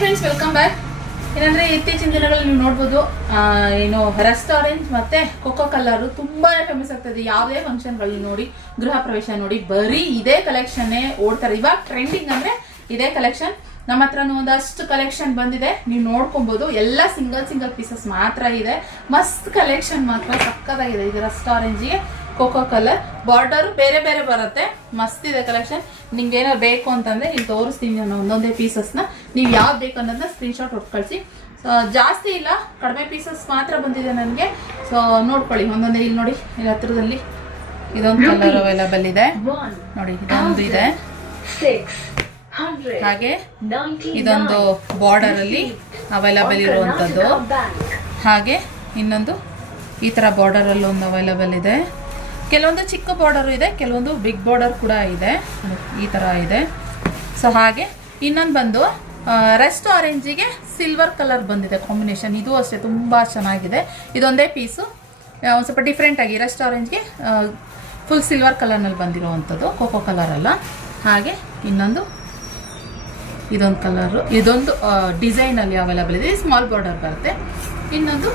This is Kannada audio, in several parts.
Friends, welcome back. ಏನಂದ್ರೆ ಇತ್ತೀಚಿನ ದಿನಗಳಲ್ಲಿ ನೀವು ನೋಡ್ಬೋದು, ಏನು ರಸ್ಟ್ ಆರೆಂಜ್ ಮತ್ತೆ ಕೊಕೋ ಕಲರ್ ತುಂಬಾನೇ ಫೇಮಸ್ ಆಗ್ತದೆ. ಯಾವುದೇ ಫಂಕ್ಷನ್ಗಳಲ್ಲಿ ನೋಡಿ, ಗೃಹ ಪ್ರವೇಶ ನೋಡಿ, ಬರೀ ಇದೇ ಕಲೆಕ್ಷನ್ ಓಡ್ತಾರೆ. ಇವಾಗ ಟ್ರೆಂಡಿಂಗ್ ಅಂದ್ರೆ ಇದೇ ಕಲೆಕ್ಷನ್. ನಮ್ಮ ಹತ್ರನೂ ಒಂದಷ್ಟು ಕಲೆಕ್ಷನ್ ಬಂದಿದೆ, ನೀವು ನೋಡ್ಕೊಬಹುದು. ಎಲ್ಲ ಸಿಂಗಲ್ ಪೀಸಸ್ ಮಾತ್ರ ಇದೆ. ಮಸ್ತ್ ಕಲೆಕ್ಷನ್ ಮಾತ್ರ ಸಕ್ಕತ್ತಾಗಿದೆ. ಇದು ರಸ್ಟ್ ಆರೆಂಜ್ಗೆ ಕೋಕೋ ಕಲರ್ ಬಾರ್ಡರ್ ಬೇರೆ ಬೇರೆ ಬರುತ್ತೆ. ಮಸ್ತ್ ಇದೆ ಕಲೆಕ್ಷನ್. ನಿಮ್ಗೆ ಏನಾದ್ರು ಬೇಕು ಅಂತಂದ್ರೆ ಇಲ್ಲಿ ತೋರಿಸ್ತೀನಿ ನಾನು ಒಂದೊಂದೇ ಪೀಸಸ್ನ. ನೀವು ಯಾವ್ದು ಬೇಕು ಅನ್ನೋದನ್ನ ಸ್ಕ್ರೀನ್ಶಾಟ್ ಹೊಟ್ಟು ಕಳಿಸಿ. ಜಾಸ್ತಿ ಇಲ್ಲ, ಕಡಿಮೆ ಪೀಸಸ್ ಮಾತ್ರ ಬಂದಿದೆ ನನಗೆ. ಸೊ ನೋಡ್ಕೊಳ್ಳಿ ಒಂದೊಂದೇ. ಇಲ್ಲಿ ನೋಡಿ, ಇಲ್ಲಿ ಹತ್ರದಲ್ಲಿ ಇದೊಂದು ಕಲರ್ ಅವೈಲಬಲ್ ಇದೆ ನೋಡಿ, ಇದೊಂದು ಇದೆ. ಹಾಗೆ ಇದೊಂದು ಬಾರ್ಡರ್ ಅಲ್ಲಿ ಅವೈಲಬಲ್ ಇರುವಂತದ್ದು. ಹಾಗೆ ಇನ್ನೊಂದು ಈ ತರ ಬಾರ್ಡರ್ ಅಲ್ಲಿ ಒಂದು ಅವೈಲಬಲ್ ಇದೆ. ಕೆಲವೊಂದು ಚಿಕ್ಕ ಬಾರ್ಡರ್ ಇದೆ, ಕೆಲವೊಂದು ಬಿಗ್ ಬಾರ್ಡರ್ ಕೂಡ ಇದೆ. ಈ ತರ ಇದೆ. ಸೊ ಹಾಗೆ ಇನ್ನೊಂದು ಬಂದು ರೆಸ್ಟ್ ಆರೆಂಜಿಗೆ ಸಿಲ್ವರ್ ಕಲರ್ ಬಂದಿದೆ ಕಾಂಬಿನೇಷನ್. ಇದು ಅಷ್ಟೇ ತುಂಬಾ ಚೆನ್ನಾಗಿದೆ. ಇದೊಂದೇ ಪೀಸು, ಒಂದು ಸ್ವಲ್ಪ ಡಿಫ್ರೆಂಟ್ ಆಗಿ ರೆಸ್ಟ್ ಆರೆಂಜ್ಗೆ ಫುಲ್ ಸಿಲ್ವರ್ ಕಲರ್ನಲ್ಲಿ ಬಂದಿರುವಂಥದ್ದು, ಕೋಕೋ ಕಲರ್ ಅಲ್ಲ. ಹಾಗೆ ಇನ್ನೊಂದು ಇದೊಂದು ಕಲರು, ಇದೊಂದು ಡಿಸೈನ್ ಅಲ್ಲಿ ಅವೈಲಬಲ್ ಇದೆ. ಸ್ಮಾಲ್ ಬಾರ್ಡರ್ ಬರುತ್ತೆ. ಇನ್ನೊಂದು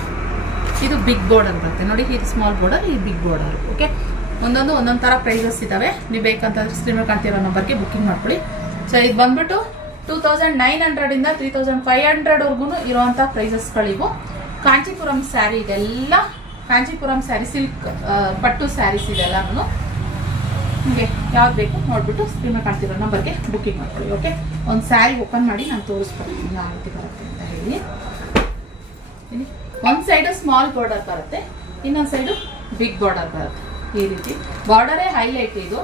ಇದು ಬಿಗ್ ಬಾರ್ಡರ್ ಬರುತ್ತೆ ನೋಡಿ. ಇದು ಸ್ಮಾಲ್ ಬಾರ್ಡರ್, ಈ ಬಿಗ್ ಬಾರ್ಡರ್. ಓಕೆ, ಒಂದೊಂದು ಥರ ಪ್ರೈಸಸ್ ಇದ್ದಾವೆ. ನೀವು ಬೇಕಂತಂದ್ರೆ ಸ್ಕ್ರೀನ್ ಮೇಲೆ ಕಾಣ್ತಿರೋ ನಂಬರ್ಗೆ ಬುಕ್ಕಿಂಗ್ ಮಾಡ್ಕೊಳ್ಳಿ. ಸೊ ಇದು ಬಂದ್ಬಿಟ್ಟು 2900 ಇಂದ 3500 ಇರುವಂಥ ಪ್ರೈಸಸ್ಗಳಿವು. ಕಾಂಚೀಪುರಂ ಸ್ಯಾರಿ ಇದೆಲ್ಲ, ಕಾಂಚೀಪುರಂ ಸ್ಯಾರಿ, ಸಿಲ್ಕ್ ಪಟ್ಟು ಸ್ಯಾರೀಸ್ ಇದೆಲ್ಲನೂ. ನಿಮಗೆ ಯಾವ್ದು ಬೇಕು ನೋಡ್ಬಿಟ್ಟು ಸ್ಕ್ರೀನ್ ಮೇಲೆ ಕಾಣ್ತಿರೋ ನಂಬರ್ಗೆ ಬುಕ್ಕಿಂಗ್ ಮಾಡ್ಕೊಳ್ಳಿ. ಓಕೆ, ಒಂದು ಸ್ಯಾರಿ ಓಪನ್ ಮಾಡಿ ನಾನು ತೋರಿಸ್ಕೊಡ್ತೀನಿ ಯಾವ ರೀತಿ ಬರುತ್ತೆ ಅಂತ ಹೇಳಿ. ಒಂದು ಸೈಡು ಸ್ಮಾಲ್ ಬಾರ್ಡರ್ ಬರುತ್ತೆ, ಇನ್ನೊಂದು ಸೈಡು ಬಿಗ್ ಬಾರ್ಡರ್ ಬರುತ್ತೆ. ಈ ರೀತಿ ಬಾರ್ಡರೇ ಹೈಲೈಟ್ ಇದು.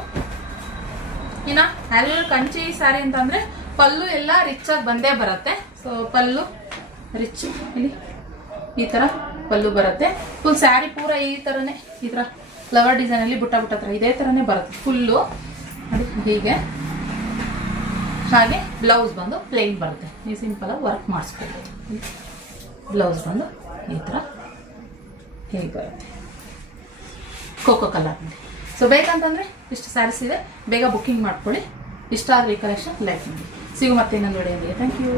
ಇನ್ನು ಎಲ್ಲ ಕಂಚಿ ಸ್ಯಾರಿ ಅಂತಂದ್ರೆ ಪಲ್ಲು ಎಲ್ಲ ರಿಚ್ ಆಗಿ ಬಂದೇ ಬರುತ್ತೆ. ಸೊ ಪಲ್ಲು ರಿಚ್, ಇಲ್ಲಿ ಈ ತರ ಪಲ್ಲು ಬರುತ್ತೆ. ಫುಲ್ ಸ್ಯಾರಿ ಪೂರ ಈ ತರನೇ, ಈ ತರ ಫ್ಲವರ್ ಡಿಸೈನ್ ಅಲ್ಲಿ ಬುಟ್ಟ ತರ ಇದೇ ತರನೇ ಬರುತ್ತೆ ಫುಲ್ಲು ನೋಡಿ ಹೀಗೆ. ಹಾಗೆ ಬ್ಲೌಸ್ ಬಂದು ಪ್ಲೇನ್ ಬರುತ್ತೆ. ನೀವು ಸಿಂಪಲ್ ಆಗಿ ವರ್ಕ್ ಮಾಡಿಸ್ಕೊಳ್ಬೋದು. ಬ್ಲೌಸ್ ಬಂದು ಈ ತರ ಹೇಗೆ ಬರುತ್ತೆ ಕೋಕೋ ಕಲರ್. ಸೊ ಬೇಕಂತಂದ್ರೆ ಇಷ್ಟು ಸ್ಯಾರೀಸ್ ಇದೆ, ಬೇಗ ಬುಕ್ಕಿಂಗ್ ಮಾಡ್ಕೊಳ್ಳಿ. ಇಷ್ಟ ಆದರೆ ಈ ಕಲೆಕ್ಷನ್ ಲೈಕ್ ಮಾಡಿ. ಸಿಗು ಮತ್ತೆ ಇನ್ನೊಂದು ವಿಡಿಯೋದಲ್ಲಿ. Thank you.